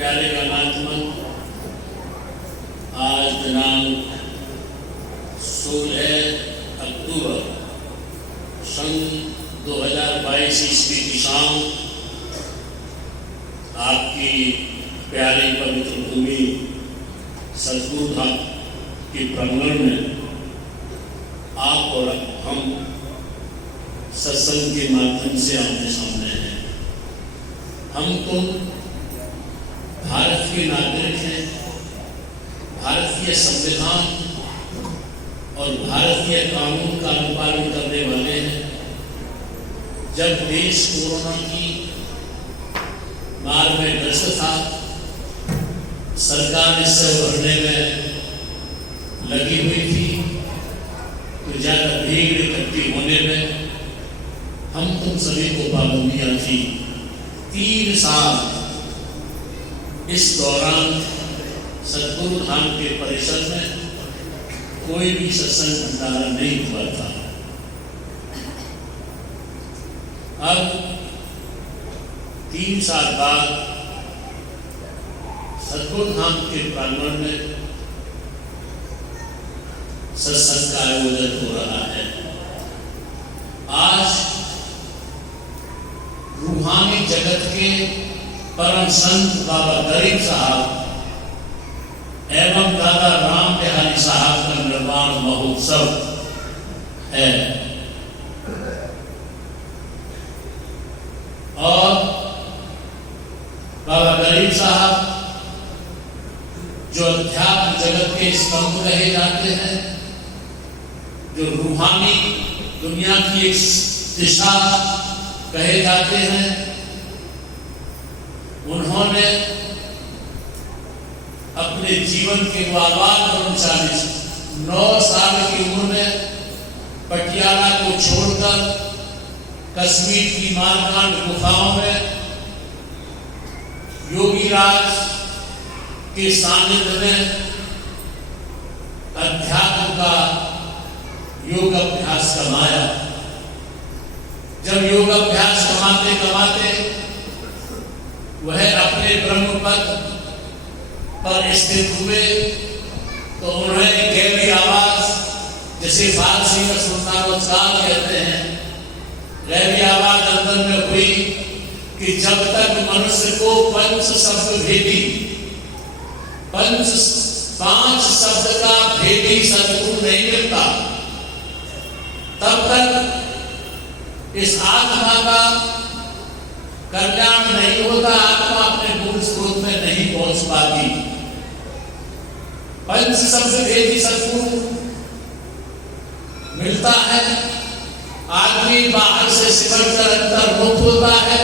प्यारे गणाधिपन, आज दिनांक 16 अक्टूबर सन 2022 ईस्वी की शाम आपकी प्यारी पवित्र भूमि सतगुरु धाम के प्रांगण में आप और हम सत्संग के माध्यम से आमने सामने हैं। हम तुम भारत के नागरिक हैं, भारतीय संविधान और भारतीय कानून का अनुपालन करने वाले हैं। जब देश कोरोना की मार में ग्रस्त था, सरकार इससे उभरने में लगी हुई थी, तो ज़्यादा भीड़ इकट्ठी होने में हम तुम सभी को पाबंदियां थी। 3 साल इस दौरान सतगुरु धाम के परिसर में कोई भी सत्संग भंडारा नहीं हुआ था। अब 3 साल बाद सतगुरु धाम के प्रांगण में सत्संग का आयोजन हो रहा है। आज रूहानी जगत के परम संत बाबा गरीब साहब एवं दादा राम बिहारी साहब का निर्वाण महोत्सव है और बाबा गरीब साहब जो अध्यात्म जगत के स्तंभ कहे जाते हैं, जो रूहानी दुनिया की एक दिशा कहे जाते हैं, उन्होंने अपने जीवन के आबाद 39 साल की उम्र में पटियाला को छोड़कर कश्मीर की मारकांड गुफाओं में योगी राज के सानिध्य में अध्यात्म का योग अभ्यास कमाया। जब योग अभ्यास कमाते कमाते वह अपने ब्रह्म पद पर स्थित हुए, तो उन्होंने गहरी आवाज, जिसे फारसी में सुल्तान कहते हैं, गहरी आवाज अंदर में हुई कि जब तक मनुष्य को 5 शब्द भेदी, 5 शब्द का भेदी सतगुरु नहीं मिलता, तब तक इस आत्मा का कल्याण नहीं होता, आत्मा अपने मूल स्रोत में नहीं पहुंच पाती। 5 शब्द भेदी सतगुरु मिलता है, आदमी बाहर से सिमट कर अंतर्मुख होता है,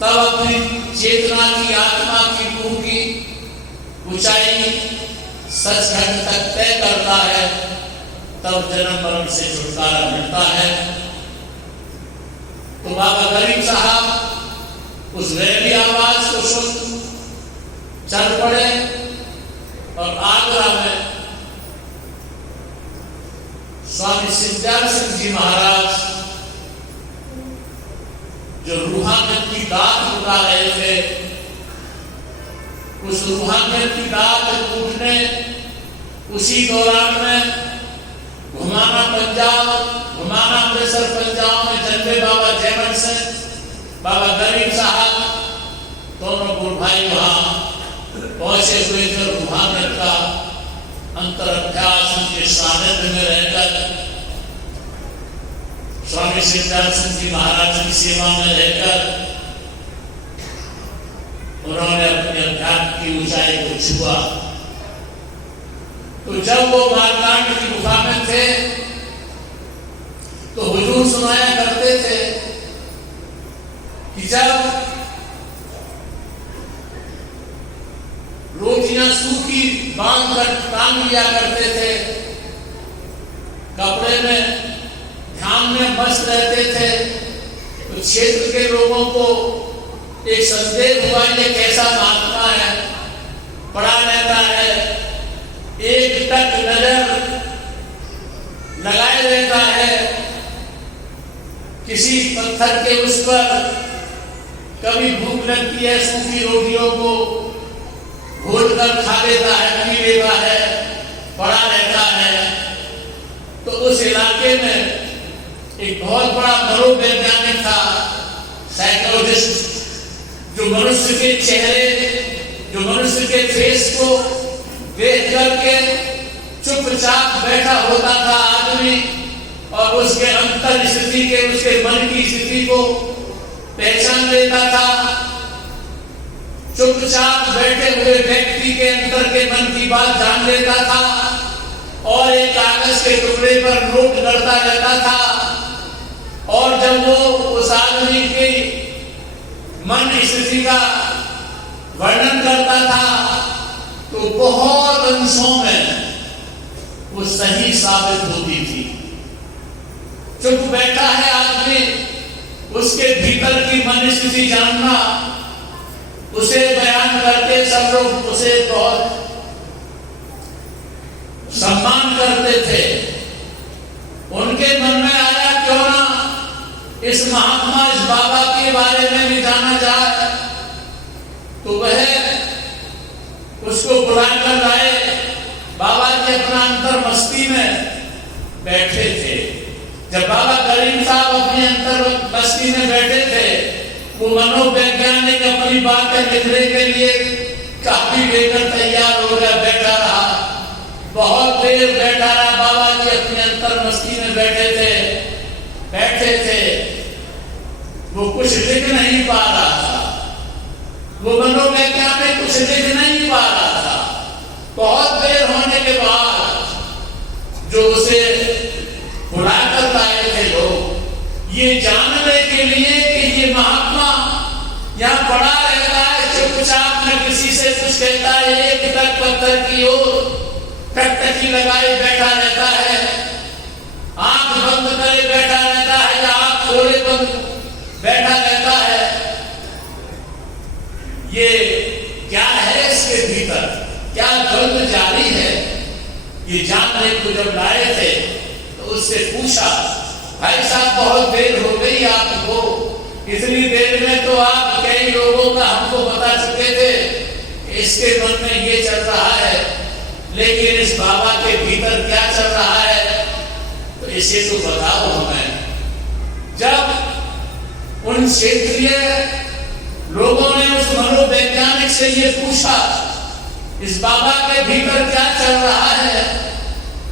तब अपनी चेतना की आत्मा की रूह की ऊंचाई सचखंड तक तय करता है, तब जन्म मरण से छुटकारा मिलता है। तो बाबा गरीब साहब उस गहरी आवाज को सुन चल पड़े और आगरा में स्वामी सिद्धार्थ सिंह जी महाराज जो रूहानियत की दात उठा रहे थे, उस रूहानियत की दात उठने उसी दौरान में घुमाना पंजाब, घुमाना प्रेशर पंजाब में जन्मे बाबा जयमन सिंह, बाबा गरीब साहब, दोनों गुरु भाई वहां पहुंचे हुए थे। रूहानियत का अंतर अभ्यास उनके सानिध्य में रहकर, स्वामी सिद्धार्थ सिंह जी महाराज की सेवा में रहकर उन्होंने अपने अध्यात्म की ऊंचाई को छुआ। तो जब वो मारकांड की गुफा में थे, तो हुजूर सुनाया करते थे कि जब रोटियां सूखी बांध कर टांग लिया करते थे, कपड़े में ध्यान में मस्त रहते थे, तो क्षेत्र के लोगों को एक संदेह हुआ, ये कैसा महात्मा है, पड़ा रहता है, एक टक नजर लगाए रहता है, किसी पत्थर के उस पर कभी भूख लगती है, सूखी रोटियों को घोट कर खा लेता है, पी लेता है, पड़ा रहता है। तो उस इलाके में एक बहुत बड़ा मनोवैज्ञानिक था, साइकोलॉजिस्ट, जो मनुष्य के चेहरे, जो मनुष्य के फेस को देख करके चुपचाप बैठा होता था आदमी और उसके अंतर स्थिति के, उसके मन की स्थिति को पहचान लेता था। चुपचाप बैठे हुए व्यक्ति के अंतर के मन की बात जान लेता था और एक कागज के टुकड़े पर नोट करता रहता था। और जब वो उस आदमी की मन स्थिति का वर्णन करता था तो बहुत अंशों में वो सही साबित होती थी। चुप बैठा है आदमी, उसके भीतर की मन स्थिति जानना, उसे बयान करके सब लोग उसे बहुत सम्मान करते थे। उनके मन में आया क्यों ना इस महात्मा, इस बाबा के बारे में भी जाना जाए। तो वह उसको बुलाकर लाए। बाबा जी अपना अंतर मस्ती में बैठे थे। जब बाबा करीम साहब अपनी अंतर मस्ती में बैठे थे, वो मनोवैज्ञानिक अपनी बातें लिखने के लिए काफी लेकर तैयार हो गया, बैठा रहा, बहुत देर बैठा रहा। बाबा जी अपनी अंतर मस्ती में बैठे थे, वो कुछ लिख नहीं पा रहा था, वो मनोवैज्ञानिक कुछ लिख नहीं पा रहा था। बहुत देर होने के बाद जो उसे बुलाकर लाए थे लोग, ये जानने के लिए कि ये महात्मा यहाँ पड़ा रहता है, चुपचाप न किसी से कुछ कहता है, एक तक पत्थर की ओर टकटकी लगाए बैठा रहता है, आंख बंद करे बैठा रहता है या आंख खोले बंद बैठा रहता है। ये क्या है इसके भीतर, क्या द्वंद्व जारी है, ये जानने को जब लाए थे तो उससे पूछा, भाई साहब बहुत देर हो गई आपको, इतनी देर में तो आप कई लोगों का हमको बता चुके थे, इसके मन में ये चल रहा है, लेकिन इस बाबा के भीतर क्या चल रहा है, तो इसे तो बताओ हमें। जब उन क्षेत्रीय लोगों ने उस मनोवैज्ञानिक से ये पूछा, इस बाबा के भीतर क्या चल रहा है,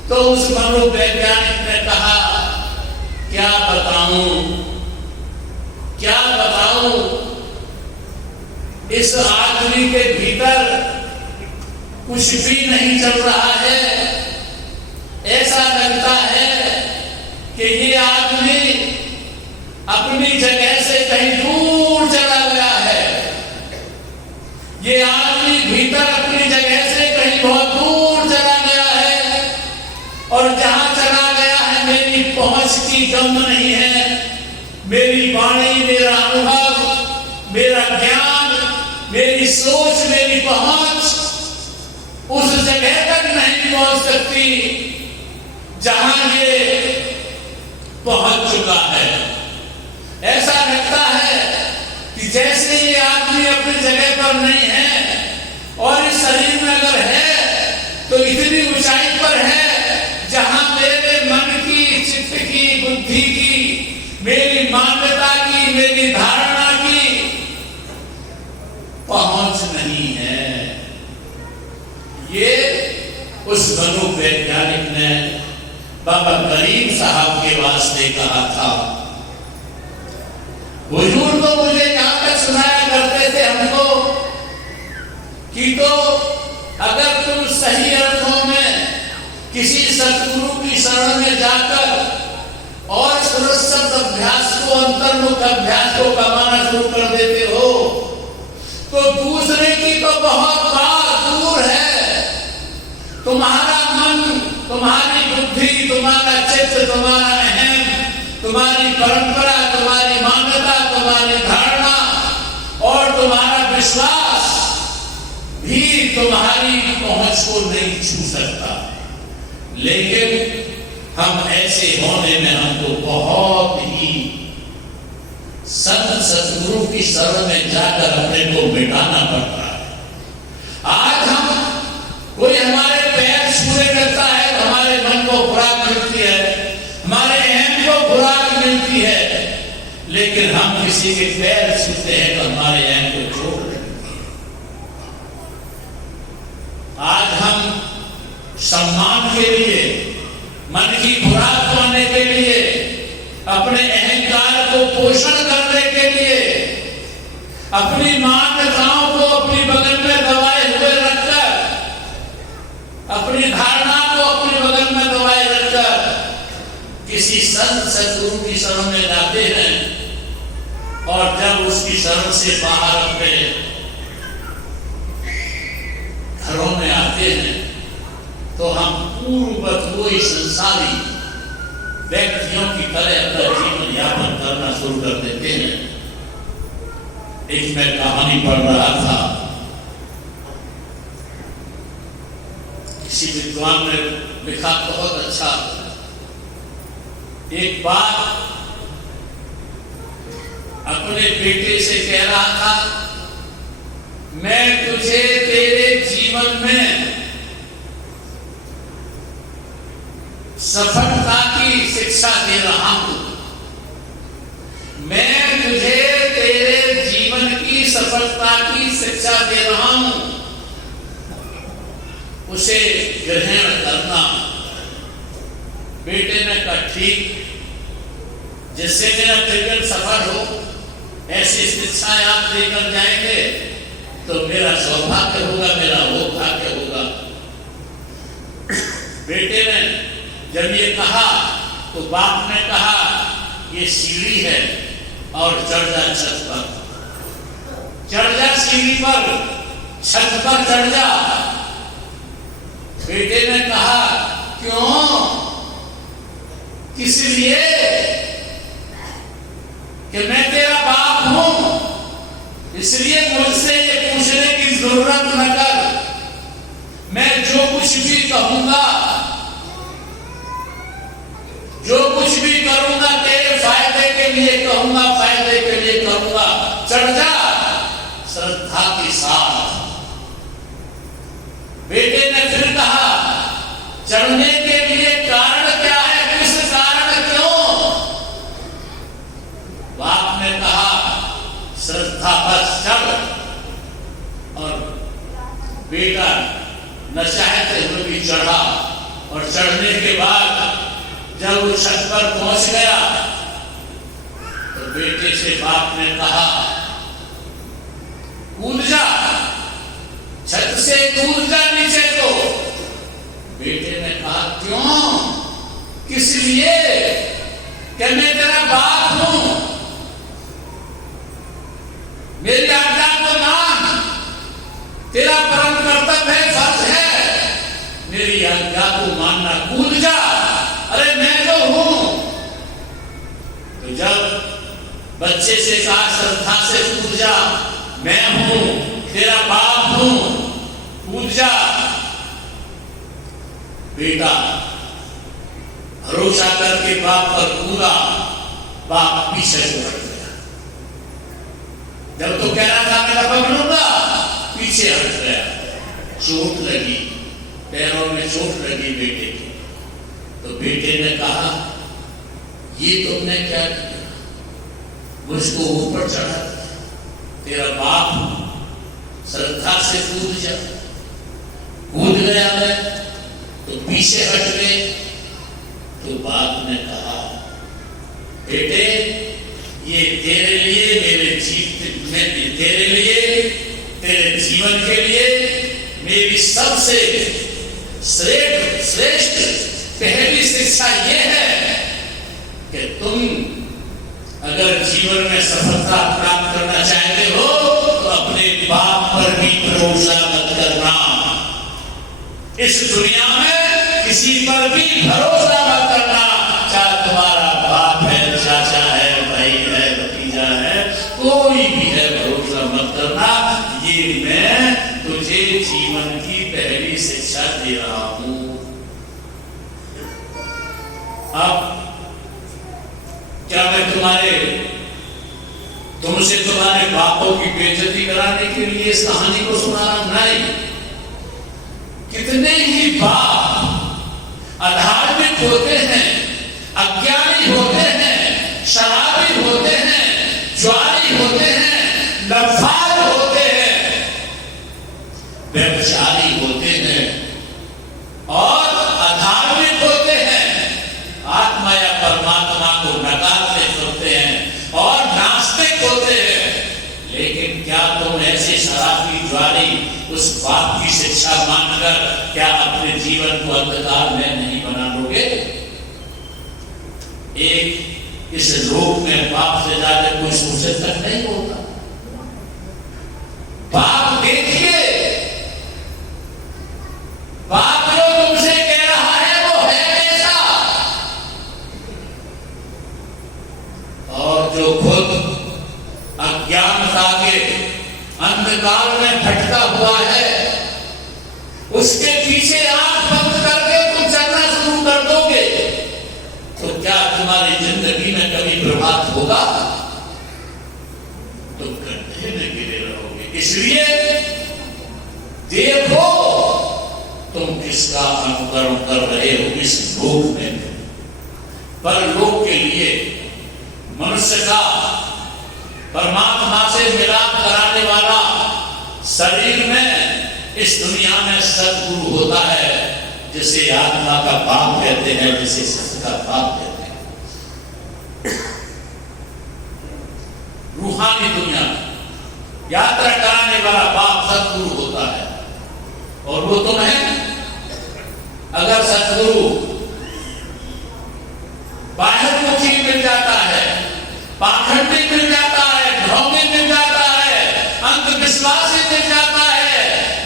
तो उस मनोवैज्ञानिक ने कहा, क्या बताऊं, इस आदमी के भीतर कुछ भी नहीं चल रहा है। ऐसा लगता है कि ये आदमी अपनी जगह से कहीं दूर चला गया है, ये आदमी भीतर अपनी जगह से कहीं बहुत दूर चला गया है, और जहां चला गया है मेरी पहुंच की गम नहीं है। मेरी वाणी, मेरा अनुभव, मेरा ज्ञान, मेरी सोच, मेरी पहुंच उस जगह तक नहीं पहुंच सकती जहां ये पहुंच चुका है। ऐसा लगता है कि जैसे ये आदमी अपनी जगह पर नहीं है और इस शरीर में अगर है तो इतनी ऊंचाई पर है जहां मेरे मन की, चित्त की, बुद्धि की, मेरी मान्यता की, मेरी धारणा की पहुंच नहीं है। ये उस मनोवैज्ञानिक ने बाबा करीम साहब के वास्ते कहा था। हुजूर तो मुझे यहाँ तक सुनाया करते थे हमको कि तो अगर तुम सही अर्थों में किसी सतगुरु की शरण में जाकर और सुरक्षित अभ्यास को, अंतर्मुख अभ्यास को कमाना शुरू कर देते हो तो दूसरे की तो बहुत बात दूर है। तुम्हारा मन, तुम्हारी बुद्धि, तुम्हारा चित्त, तुम्हारा अहम, तुम्हारी परंपरा, तुम्हारी मान्यता, तुम्हारी धारणा और तुम्हारा विश्वास भी तुम्हारी पहुंच को नहीं छू सकता। लेकिन हम ऐसे होने में हमको बहुत ही संत सतगुरु की शरण में जाकर अपने को मिटाना पड़ता है। आज हम कोई हमारे पैर छूने करता है, हमारे मन को खुराक मिलती है, हमारे अहम को खुराक मिलती है, लेकिन हम किसी के पैर छूते हैं तो हमारे अहम को छोड़ देते हैं। आज हम सम्मान के लिए, मन की खुराक पाने के लिए, अपने अहंकार को पोषण करने के लिए, अपनी मान्यताओं को अपनी बगल में दबाए हुए रखकर, अपनी धारणा को अपनी बगल में दबाए रखकर किसी संत सतगुरु की शरण में जाते हैं, और जब उसकी शरण से बाहर अपने घरों में आते हैं तो हम पूर्ववत वही संसारी व्यक्तियों की तरह अपना जीवन यापन करना शुरू कर देते हैं। एक मैं कहानी पढ़ रहा था, किसी विद्वान ने लिखा, बहुत अच्छा। एक बाप अपने बेटे से कह रहा था, मैं तुझे तेरे जीवन में सफलता की शिक्षा दे रहा हूं, मैं तुझे तेरे जीवन की सफलता की शिक्षा दे रहा हूं, उसे ग्रहण करना। बेटे ने कहा, ठीक, जिससे मेरा जीवन सफल हो ऐसी शिक्षाएं आप देकर जाएंगे तो मेरा सौभाग्य होगा, मेरा वो भाग्य होगा। बेटे ने जब ये कहा तो बाप ने कहा, ये सीढ़ी है और चढ़ जा छत पर, चढ़ जा सीढ़ी पर, छत पर चढ़ जा। बेटे ने कहा, क्यों? किस लिए? कि मैं तेरा बाप हूं, इसलिए मुझसे ये पूछने की जरूरत न कर। मैं जो कुछ भी कहूंगा, जो कुछ भी करूंगा तेरे फायदे के लिए कहूंगा, फायदे के लिए करूंगा। चढ़ जा श्रद्धा के साथ। बेटे ने फिर कहा, चढ़ने के लिए कारण क्या है? किस कारण, क्यों? बाप ने कहा, श्रद्धा बस चढ़। और बेटा न चाहते हुए भी चढ़ा, और चढ़ने के बाद जब वो छत पर पहुंच गया तो बेटे से बाप ने कहा, कूद जा, छत से कूद जा नीचे को। बेटे ने कहा, क्यों? किस लिए? कि मैं तेरा बाप हूं, मेरी आज्ञा को मान, तेरा परम कर्तव्य है, फर्ज है, मेरी आज्ञा को मानना। कूद जा। अरे मैं तो हूं। तो जब बच्चे से कहा, श्रद्धा से कूद जा, मैं हूं, तेरा बाप हूं, कूद जा। बेटा भरोसा करके बाप पर कूदा, बाप पीछे को हट गया। जब तो कह रहा था मैं पकड़ूंगा, पीछे हट गया। चोट लगी, पैरों में चोट लगी बेटे की। तो बेटे ने कहा, ये तुमने क्या किया? मुझको ऊपर चढ़ा दिया, तेरा बाप, श्रद्धा से कूद जा। कूद गया मैं, तो पीछे हट गए। तो बाप ने कहा, बेटे ये तेरे लिए, तेरे लिए, तेरे जीवन के लिए मेरी सबसे श्रेष्ठ पहली शिक्षा यह है कि तुम अगर जीवन में सफलता प्राप्त करना चाहते हो तो अपने बाप पर भी भरोसा मत करना। इस दुनिया में किसी पर भी भरोसा मत करना, चाहे तुम्हारा बाप है, चाचा है, भाई है, भतीजा है, कोई भी है, भरोसा मत करना। ये मैं तुझे जीवन की पहली शिक्षा दे रहा हूं। अब क्या मैं तुम्हारे तुमसे तुम्हारे बापों की बेइज्जती कराने के लिए इस कहानी को सुनाना नहीं। कितने ही बाप अधार्मिक होते हैं, अज्ञानी होते हैं, शराबी होते हैं, ज्वारी होते हैं, लफार होते हैं, व्यभिचारी होते हैं और अधार्मिक होते हैं, आत्मा या परमात्मा को नकारते फिरते हैं और नास्तिक होते हैं। लेकिन क्या तुम ऐसे शराबी ज्वारी उस बाप की शिक्षा मानकर क्या अपने जीवन को अंधकार में नहीं बना लोगे? एक इस लोक में बाप से ज्यादा कोई सूचक तक नहीं होता। बाप देखिए, बाप जो तुमसे कह रहा है वो है कैसा, और जो खुद अज्ञानता के अंधकार में भटका हुआ है, उसके पीछे आंख बंद करके तुम चलना शुरू कर दोगे तो क्या तुम्हारी जिंदगी में कभी प्रभात होगा? तुम गड्ढे में गिरे रहोगे। इसलिए देखो तुम किसका अनुकरण कर रहे हो इस लोक में। पर लोक के लिए मनुष्य का परमात्मा से मिलाप कराने वाला शरीर में इस दुनिया में सद्गुरु होता है, जिसे आत्मा का बाप कहते हैं, जिसे सत्य का बाप कहते हैं। रूहानी दुनिया में यात्रा कराने वाला बाप सद्गुरु होता है। और वो तुम है। अगर सद्गुरु बाहर मुखी मिल जाता है, पाखंडी मिल जाता है, ढोंगी मिल जाता है, अंधविश्वासी मिल जाता है,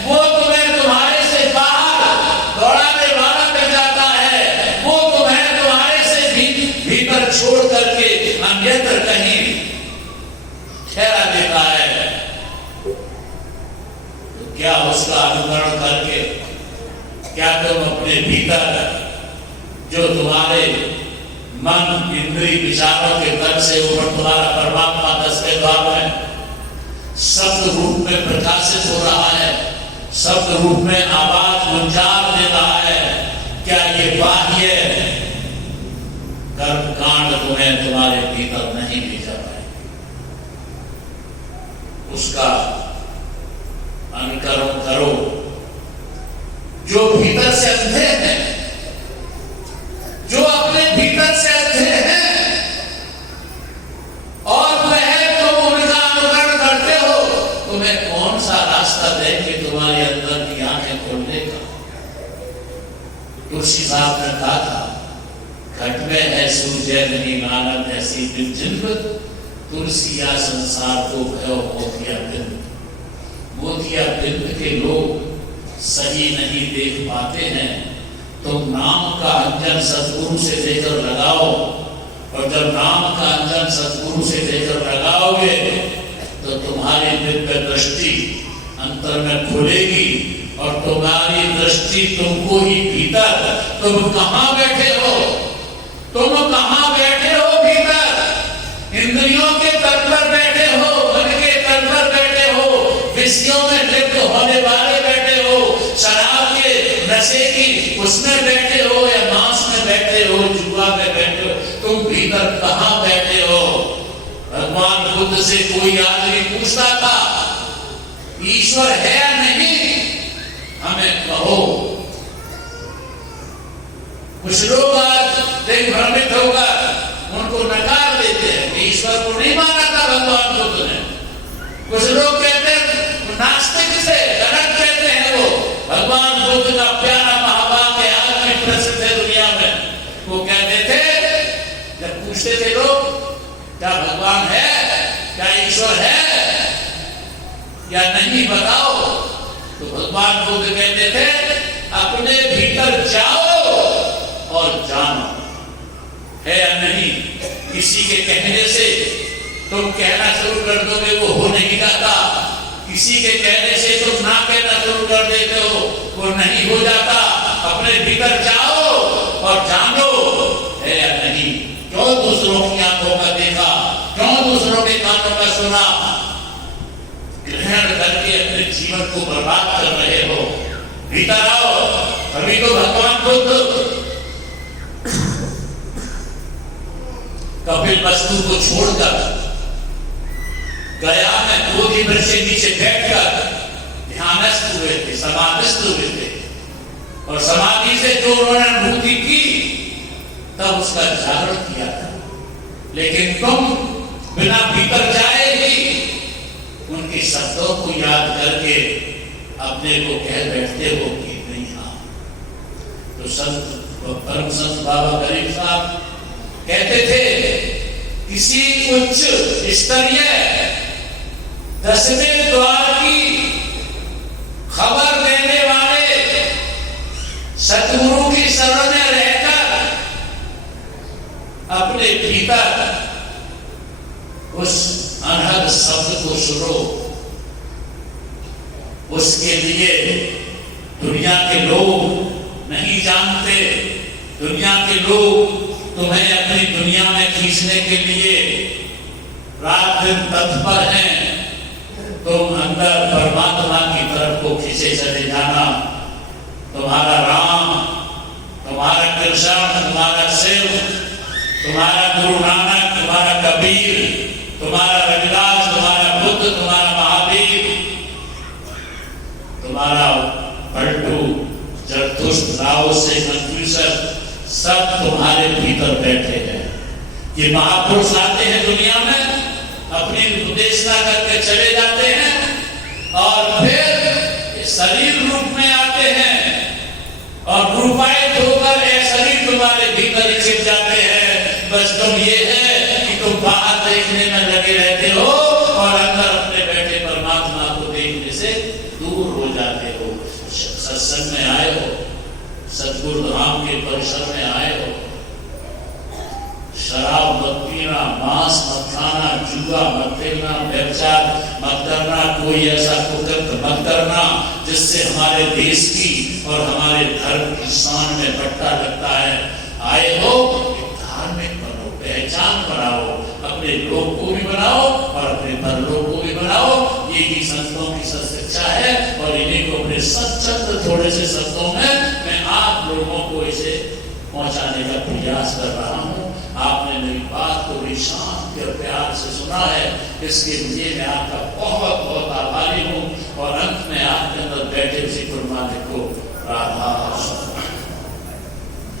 वो तुम्हें तुम्हारे से बाहर दौड़ाने वाला मिल जाता है, वो तुम्हें तुम्हारे से भीतर छोड़ करके अन्यत्र कहीं ठहरा देता है, तो क्या उसका अनुकरण करके क्या तुम अपने भीतर जो तुम्हारे मन इंद्रिय विचारों के तल से ऊपर तुम्हारा परमात्मा 10वें द्वार में शब्द रूप में प्रकाशित हो रहा है, शब्द रूप में आवाज गुंजार दे रहा है, क्या ये बाह्य कर्मकांड तुम्हें तुम्हारे भीतर नहीं ले जा पाए? उसका अनुकरण करो। जो भीतर से अंधे हैं, जो अपने भीतर से अंधे हैं और वह तुम उनका अनुकरण करते हो, तुम्हें कौन सा रास्ता दे कि तुम्हारे अंदर की आंखें खोलने का? तुलसी साहब ने कहा था, घट में है सूर्य नहीं मानत ऐसी जिन्व, तुलसी या संसार को भयो मोतिया बिंद। मोतिया बिंद के लोग सही नहीं देख पाते हैं। तुम नाम का अंजन सतगुरु से लेकर लगाओ, और जब नाम का अंजन सतगुरु से लेकर लगाओगे तो तुम्हारी दिव्य दृष्टि अंतर में खुलेगी और तुम्हारी दृष्टि तुमको ही भीतर, तुम कहां बैठे हो, तुम कहां बैठे हो भीतर? इंद्रियों के तल पर बैठे हो, मन के तल पर बैठे हो, विषयों में लिप्त होने वाले बैठे हो, शराब के नशे की उसमें बैठे हो या मांस में बैठे हो, जुआ में बैठे हो, तुम भीतर कहां बैठे हो? भगवान बुद्ध से कोई आदमी पूछता था, ईश्वर है या नहीं, हमें कहो। कुछ लोग आज देख भ्रमित होकर उनको नकार देते हैं, ईश्वर को नहीं माना था भगवान बुद्ध ने। कुछ लोग कहते हैं नास्तिक से गलत कहते हैं, वो भगवान बुद्ध का प्यारा महावाक्य आज भी प्रसिद्ध है दुनिया में। वो कहते थे, जब पूछते थे लोग क्या भगवान है, क्या ईश्वर है या नहीं बताओ, तो भगवान बुद्ध कहते थे, अपने भीतर जाओ और जानो है या नहीं। किसी के कहने से तुम कहना शुरू कर दोगे वो हो नहीं जाता, किसी के कहने से तुम ना कहना शुरू कर देते हो वो नहीं हो जाता। अपने भीतर जाओ और जानो है या नहीं। क्यों दूसरों की आंखों का देखा, क्यों दूसरों के कानों का सुना, जीवन को बर्बाद कर रहे हो, भीतर आओ। अभी तो भगवान बुद्ध कपिल वस्तु को छोड़कर गया में बोधि वृक्ष के नीचे बैठकर ध्यानस्थ हुए थे, समाधिस्थ हुए थे, और समाधि से जो उन्होंने अनुभूति की तब उसका जागरण किया था। लेकिन तुम बिना भीतर जाए ही उनके शब्दों को याद करके अपने को कह बैठते हो कि नहीं। हाँ, तो संत परम संत बाबा गरीब साहब कहते थे, किसी उच्च स्तरीय 10वें द्वार की खबर देने वाले सतगुरु की शरण में रहकर अपने भीतर उस अनहद शब्द को सुनो। उसके लिए दुनिया के लोग नहीं जानते, दुनिया के लोग तुम्हें अपनी दुनिया में खींचने के लिए रात दिन तत्पर हैं। तुम अंदर परमात्मा की तरफ को खींचे चले जाना। तुम्हारा राम, तुम्हारा कृष्ण, तुम्हारा शिव, तुम्हारा गुरु नानक, तुम्हारा कबीर, तुम्हारा रविदास, तुम्हारा बुद्ध, तुम्हारा महावीर, तुम्हारा पलटू, जरथुस्त्र, राव से कंफ्यूजन, सब तुम्हारे भीतर बैठे हैं। ये महापुरुष आते हैं दुनिया में, अपनी उपदेशना करके चले जाते हैं और फिर शरीर रूप में आते हैं और रूपायित होकर शरीर तुम्हारे भीतर छिप जाते हैं। बस तुम ये है कि तुम बाहर देखने में लगे रहते हो और अंदर अपने बैठे परमात्मा को देखने से दूर हो जाते हो। सत्संग में आए हो, सतगुरु धाम के परिसर में आए हो, शराब मत पीना, मांस मत खाना, जुआ मत खेलना, व्यभिचार मत करना, कोई ऐसा कुकृत्य मत करना जिससे हमारे देश की और हमारे धर्म की शान में बट्टा लगता है। आए हो, धार्मिक बनो, पहचान बनाओ, अपने लोग को भी बनाओ और अपने परलोक को भी बनाओ। यही संतों की शिक्षा है और इन्हीं को अपने सच्चंद थोड़े से शब्दों में मैं आप लोगों को इसे पहुंचाने का प्रयास कर रहा हूं। आपने मेरी बात को भी शांति और प्यार से सुना है, इसके लिए मैं आपका बहुत बहुत आभारी हूं। और अंत में आपके अंदर बैठे उसी गुरु मालिक को राधा